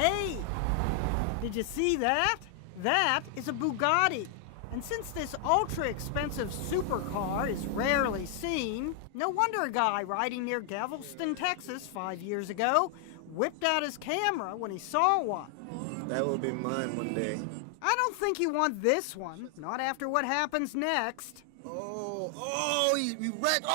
Hey! Did you see that? That is a Bugatti. And since this ultra-expensive supercar is rarely seen, no wonder a guy riding near Galveston, Texas 5 years ago whipped out his camera when he saw one. That will be mine one day. I don't think you want this one, not after what happens next. You wrecked.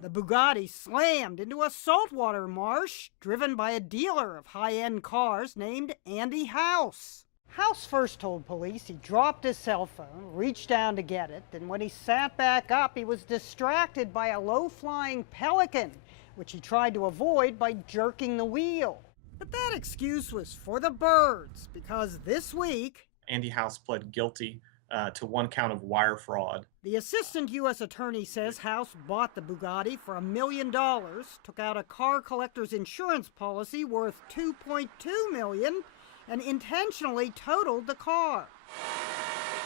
The Bugatti slammed into a saltwater marsh driven by a dealer of high-end cars named Andy House. House first told police he dropped his cell phone, reached down to get it, and when he sat back up, he was distracted by a low-flying pelican, which he tried to avoid by jerking the wheel. But that excuse was for the birds, because this week, Andy House pled guilty to one count of wire fraud. The assistant U.S. attorney says House bought the Bugatti for $1 million, took out a car collector's insurance policy worth $2.2 million, and intentionally totaled the car.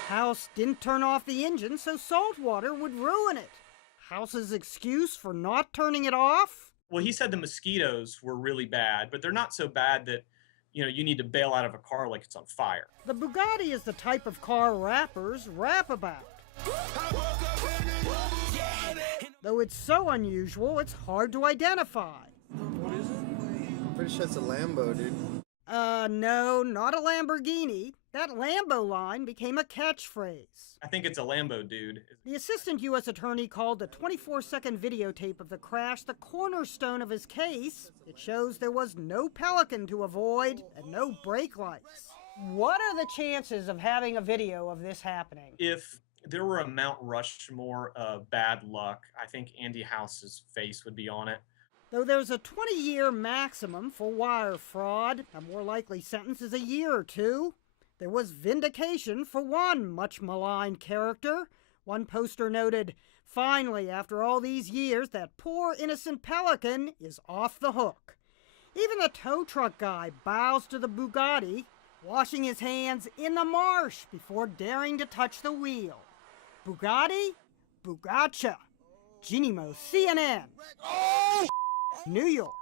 House didn't turn off the engine so salt water would ruin it. House's excuse for not turning it off? Well, he said the mosquitoes were really bad, but they're not so bad that you need to bail out of a car like it's on fire. The Bugatti is the type of car rappers rap about. Though it's so unusual, it's hard to identify. What is it? I'm pretty sure it's a Lambo, dude. No, not a Lamborghini. That Lambo line became a catchphrase. I think it's a Lambo, dude. The assistant U.S. attorney called the 24-second videotape of the crash the cornerstone of his case. It shows there was no pelican to avoid and no brake lights. What are the chances of having a video of this happening? If there were a Mount Rushmore of bad luck, I think Andy House's face would be on it. Though there's a 20-year maximum for wire fraud, a more likely sentence is a year or two. There was vindication for one much maligned character. One poster noted, "Finally, after all these years, that poor innocent pelican is off the hook." Even the tow truck guy bows to the Bugatti, washing his hands in the marsh before daring to touch the wheel. Bugatti? Bugaccia. Ginimo, CNN. New York.